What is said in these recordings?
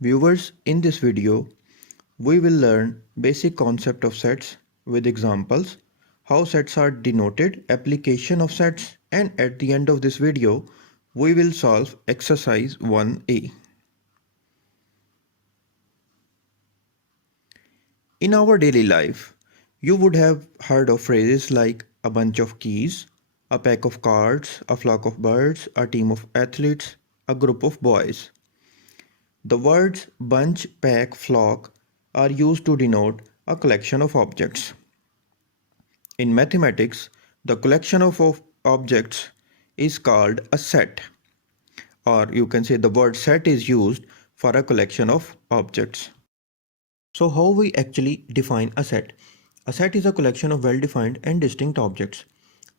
Viewers, in this video, we will learn basic concept of sets with examples, how sets are denoted, application of sets, and at the end of this video, we will solve exercise 1A. In our daily life, you would have heard of phrases like a bunch of keys, a pack of cards, a flock of birds, a team of athletes, a group of boys. The words bunch, pack, flock are used to denote a collection of objects. In mathematics, the collection of objects is called a set, or you can say the word set is used for a collection of objects. So how we actually define a set? A set is a collection of well-defined and distinct objects.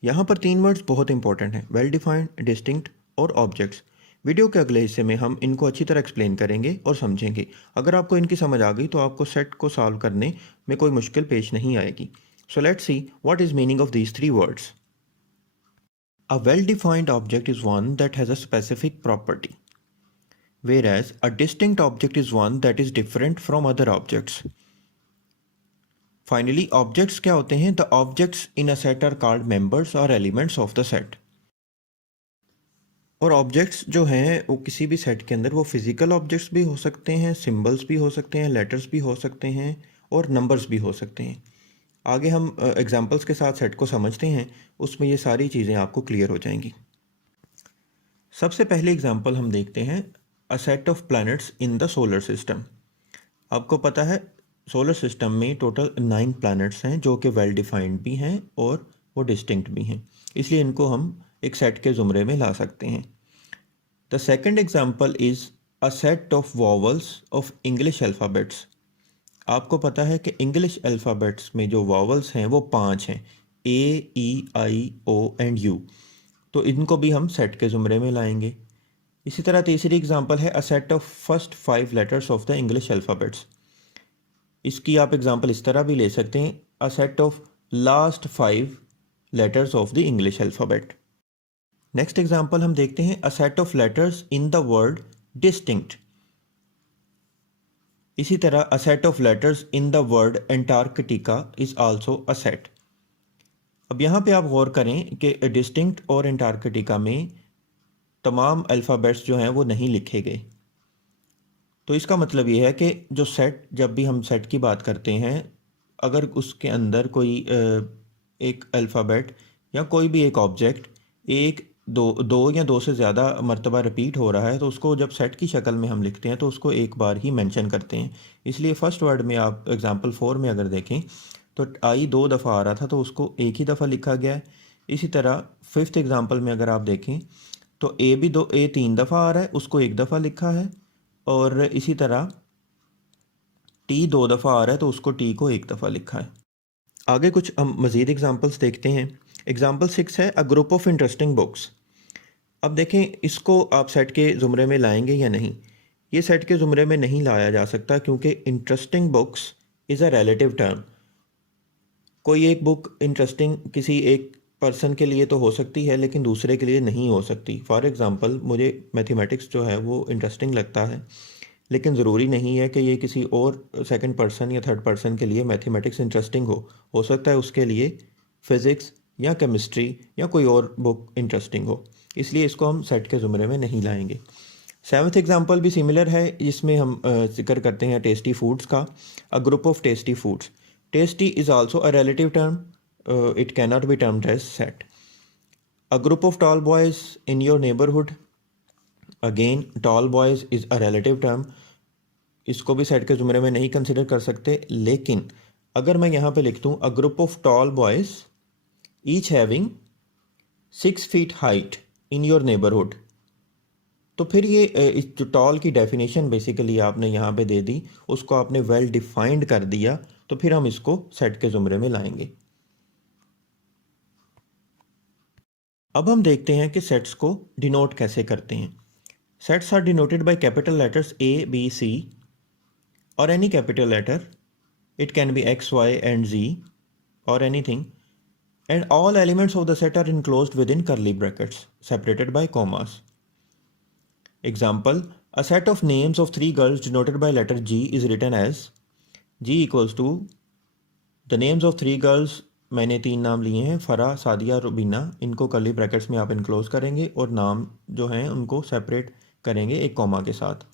यहाँ पर तीन words बहुत important हैं, well defined, distinct और objects. Video के अगले हिस्से में हम इनको अच्छी तरह एक्सप्लेन करेंगे और समझेंगे। अगर आपको इनकी समझ आ गई तो आपको सेट को सॉल्व करने में कोई मुश्किल पेश नहीं आएगी। So let's see what is meaning of these three words. A well defined object is one that has a specific property, whereas a distinct object is one that is different from other objects. Finally, objects क्या होते हैं? The objects in a set are called members or elements of the set. और objects जो हैं वो किसी भी set के अंदर वो फिजिकल ऑब्जेक्ट्स भी हो सकते हैं, सिंबल्स भी हो सकते हैं, लेटर्स भी हो सकते हैं और नंबर्स भी हो सकते हैं। आगे हम एग्जांपल्स के साथ सेट को समझते हैं, उसमें ये सारी चीज़ें आपको क्लियर हो जाएंगी। सबसे पहले एग्जांपल हम देखते हैं, a set of planets in the solar system. आपको पता है सोलर सिस्टम में टोटल 9 प्लैनेट्स हैं जो कि वेल डिफाइंड भी हैं और वो डिस्टिंक्ट भी हैं, इसलिए इनको हम एक सेट के ज़ुमरे में ला सकते हैं। The second example is a set of vowels of English alphabets. आपको पता है कि इंग्लिश अल्फ़ाबेट्स में जो वॉवल्स हैं वो 5 हैं, ए, ई, आई, ओ एंड यू। तो इनको भी हम सेट के ज़ुमरे में लाएंगे। इसी तरह तीसरी एग्जांपल है a set of first 5 letters of the English alphabets. इसकी आप एग्जांपल इस तरह भी ले सकते हैं, a set of last 5 letters of the English alphabet. Next example हम देखते हैं, a set of letters in the word distinct. इसी तरह a set of letters in the word Antarctica is also a set. अब यहाँ पे आप गौर करें कि डिस्टिंक्ट और एंटार्कटिका में तमाम अल्फ़ाबेट्स जो हैं वो नहीं लिखे गए। तो इसका मतलब ये है कि जो सेट, जब भी हम सेट की बात करते हैं, अगर उसके अंदर कोई एक अल्फ़ाबेट या कोई भी एक ऑब्जेक्ट एक दो या दो से ज़्यादा मर्तबा रिपीट हो रहा है तो उसको जब सेट की शक्ल में हम लिखते हैं तो उसको एक बार ही मेंशन करते हैं। इसलिए फर्स्ट वर्ड में आप एग्जांपल 4 में अगर देखें तो आई 2 दफ़ा आ रहा था तो उसको एक ही दफ़ा लिखा गया है। इसी तरह फिफ्थ एग्जांपल में अगर आप देखें तो ए 3 दफ़ा आ रहा है, उसको एक दफ़ा लिखा है। और इसी तरह टी 2 दफ़ा आ रहा है तो उसको टी को एक दफ़ा लिखा है। आगे कुछ हम मज़ीद एग्जांपल्स देखते हैं। एग्जांपल 6 है अ ग्रुप ऑफ इंटरेस्टिंग बुक्स। अब देखें इसको आप सेट के ज़ुमरे में लाएंगे या नहीं। ये सेट के ज़ुमरे में नहीं लाया जा सकता क्योंकि interesting books is a relative term. कोई एक बुक इंटरेस्टिंग किसी एक पर्सन के लिए तो हो सकती है लेकिन दूसरे के लिए नहीं हो सकती। फॉर एग्ज़ाम्पल मुझे मैथमेटिक्स जो है वो इंटरेस्टिंग लगता है, लेकिन ज़रूरी नहीं है कि ये किसी और सेकंड पर्सन या थर्ड पर्सन के लिए मैथमेटिक्स इंटरेस्टिंग हो सकता है उसके लिए फ़िज़िक्स या केमिस्ट्री या कोई और बुक इंटरेस्टिंग हो, इसलिए इसको हम सेट के ज़ुमरे में नहीं लाएंगे। सेवन्थ एग्जांपल भी सिमिलर है, जिसमें हम जिक्र करते हैं टेस्टी फूड्स का। A group of tasty foods, tasty is also a relative term, it can not be termed as set. A group of tall boys in your neighbourhood, again tall boys is a relative term, इसको भी set के ज़ुमरे में नहीं consider कर सकते। लेकिन अगर मैं यहाँ पे लिख दूँ अ group of tall boys each having 6 feet height in your neighbourhood, तो फिर ये इस जो टॉल की डेफिनेशन बेसिकली आपने यहाँ पे दे दी, उसको आपने वेल डिफाइंड कर दिया, तो फिर हम इसको सेट के ज़ुमरे में लाएंगे। अब हम देखते हैं कि सेट्स को डिनोट कैसे करते हैं। Sets are denoted by capital letters A B C और any capital letter, it can be X Y and G और anything, and all elements of the set are enclosed within curly brackets separated by commas. Example, A set of names of three girls denoted by letter G is written as G equals to the names of three girls। मैंने 3 नाम लिए हैं, फ़रा, सादिया, रुबीना। इनको curly brackets में आप enclose करेंगे और नाम जो हैं उनको सेपरेट करेंगे एक कॉमा के साथ।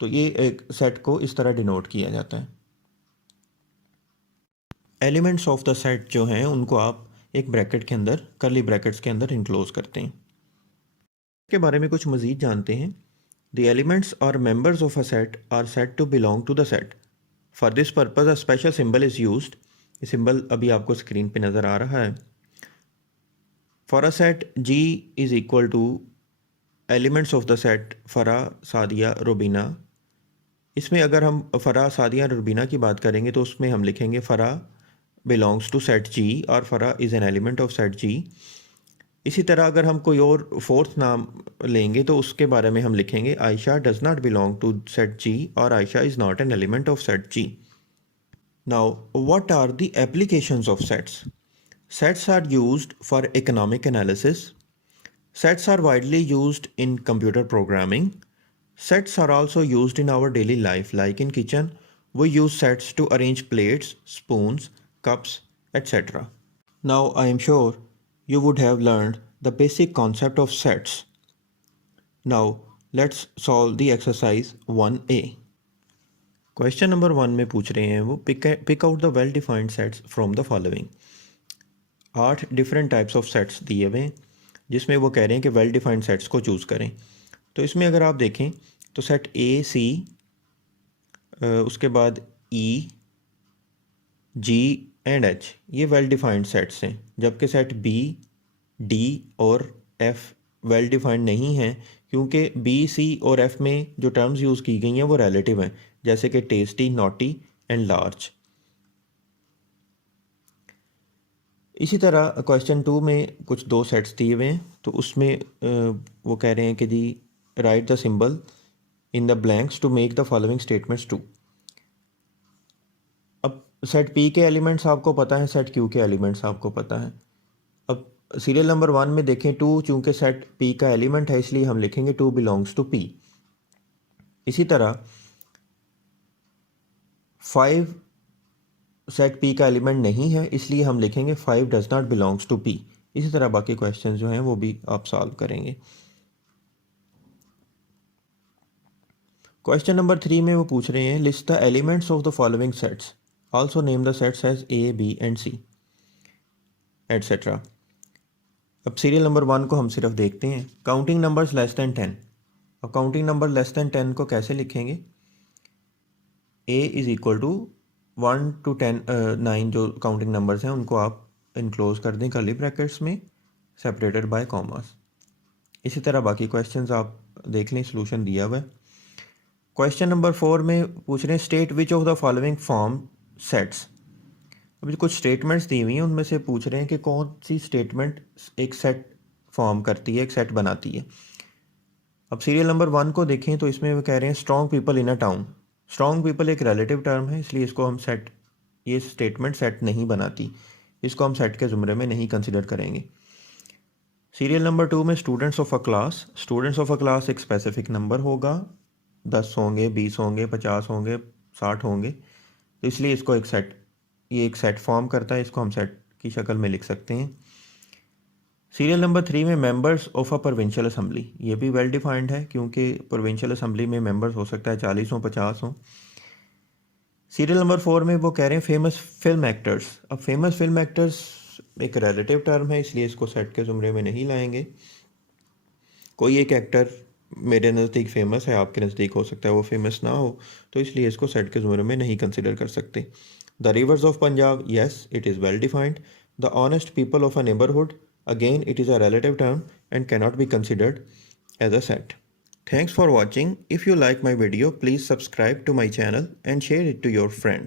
तो ये एक सेट को इस तरह डिनोट किया जाता है। एलिमेंट्स ऑफ द सेट जो हैं उनको आप एक ब्रैकेट के अंदर, कर्ली ब्रैकेट्स के अंदर इनक्लोज करते हैं। के बारे में कुछ मज़ीद जानते हैं। द एलिमेंट्स और members of a set are said to belong to the set. For this purpose a special symbol is used. ये सिंबल अभी आपको स्क्रीन पे नज़र आ रहा है। For a set G is equal to elements of the set Farah, Sadia, Rubina. इसमें अगर हम फ़रा, सादिया, रुबीना की बात करेंगे तो उसमें हम लिखेंगे Farah belongs to set G और Farah is an element of set G. इसी तरह अगर हम कोई और फोर्थ नाम लेंगे तो उसके बारे में हम लिखेंगे Ayesha does not belong to set G और Ayesha is not an element of set G. Now what are the applications of sets? Sets are used for economic analysis. Sets are widely used in computer programming. Sets are also used in our daily life, like in kitchen, we use sets to arrange plates, spoons, cups, etc. Now I am sure you would have learned the basic concept of sets. Now let's solve the exercise 1A. Question number 1 में पूछ रहे हैं वो pick out the well defined sets from the following. 8 different types of sets दिए हुए हैं जिसमें वो कह रहे हैं कि well defined sets को चूज़ करें। तो इसमें अगर आप देखें तो सेट ए सी, उसके बाद ई, जी एंड एच, ये वेल डिफाइंड सेट्स हैं, जबकि सेट बी, डी और एफ वेल डिफाइंड नहीं हैं क्योंकि बी, सी और एफ में जो टर्म्स यूज़ की गई हैं वो रिलेटिव हैं, जैसे कि टेस्टी, नॉटी एंड लार्ज। इसी तरह क्वेश्चन 2 में कुछ 2 सेट्स दिए हुए हैं, तो उसमें वो कह रहे हैं कि जी write the symbol in the blanks to make the following statements true. अब सेट पी के एलिमेंट्स आपको पता है, सेट क्यू के एलिमेंट्स आपको पता है। अब सीरियल नंबर 1 में देखें 2, चूंकि सेट पी का एलिमेंट है इसलिए हम लिखेंगे 2 बिलोंग्स टू पी। इसी तरह 5 सेट पी का एलिमेंट नहीं है इसलिए हम लिखेंगे 5 does not belongs to P. इसी तरह बाकी क्वेश्चन जो हैं वो भी आप सॉल्व करेंगे। क्वेश्चन नंबर 3 में वो पूछ रहे हैं list the elements of the following sets, also name the sets as A, B and C etcetera. अब सीरियल नंबर 1 को हम सिर्फ देखते हैं। Counting numbers less than 10। अब काउंटिंग नंबर लेस दैन 10 को कैसे लिखेंगे? A is equal to 1 to 10 9 जो काउंटिंग नंबर्स हैं उनको आप इनक्लोज कर दें कर्ली ब्रैकेट्स में, सेपरेटेड बाय कॉमास। इसी तरह बाकी क्वेश्चंस आप देख लें, सोल्यूशन दिया हुआ है। क्वेश्चन नंबर 4 में पूछ रहे हैं state which of the following form sets. अभी कुछ स्टेटमेंट्स दी हुई हैं उनमें से पूछ रहे हैं कि कौन सी स्टेटमेंट एक सेट फॉर्म करती है, एक सेट बनाती है। अब सीरियल नंबर 1 को देखें तो इसमें वो कह रहे हैं strong people in a town. Strong people एक रिलेटिव टर्म है इसलिए इसको हम सेट, ये स्टेटमेंट सेट नहीं बनाती, इसको हम सेट के ज़ुमरे में नहीं कंसिडर करेंगे। सीरियल नंबर 2 में students of a class. Students of a class एक स्पेसिफिक नंबर होगा, 10 होंगे, 20 होंगे, 50 होंगे, 60 होंगे, तो इसलिए इसको एक सेट, ये एक सेट फॉर्म करता है, इसको हम सेट की शक्ल में लिख सकते हैं। सीरियल नंबर 3 में members of a provincial assembly, ये भी वेल डिफाइंड है क्योंकि प्रोविंशियल असम्बली में मेंबर्स हो सकता है 40 हो, 50 हो। सीरियल नंबर 4 में वो कह रहे हैं फेमस फिल्म एक्टर्स। अब फेमस फिल्म एक्टर्स एक रिलेटिव टर्म है इसलिए इसको सेट के ज़ुमरे में नहीं लाएंगे। कोई एक एक्टर मेरे नज़दीक फ़ेमस है, आपके नज़दीक हो सकता है वो फेमस ना हो, तो इसलिए इसको सेट के ज़ुमरे में नहीं कंसिडर कर सकते। The reverse of Punjab, yes it is well defined. The honest people of a neighbourhood, again it is a relative term and cannot be considered as a set. Thanks for watching. If you like my video, please subscribe to my channel and share it to your friends.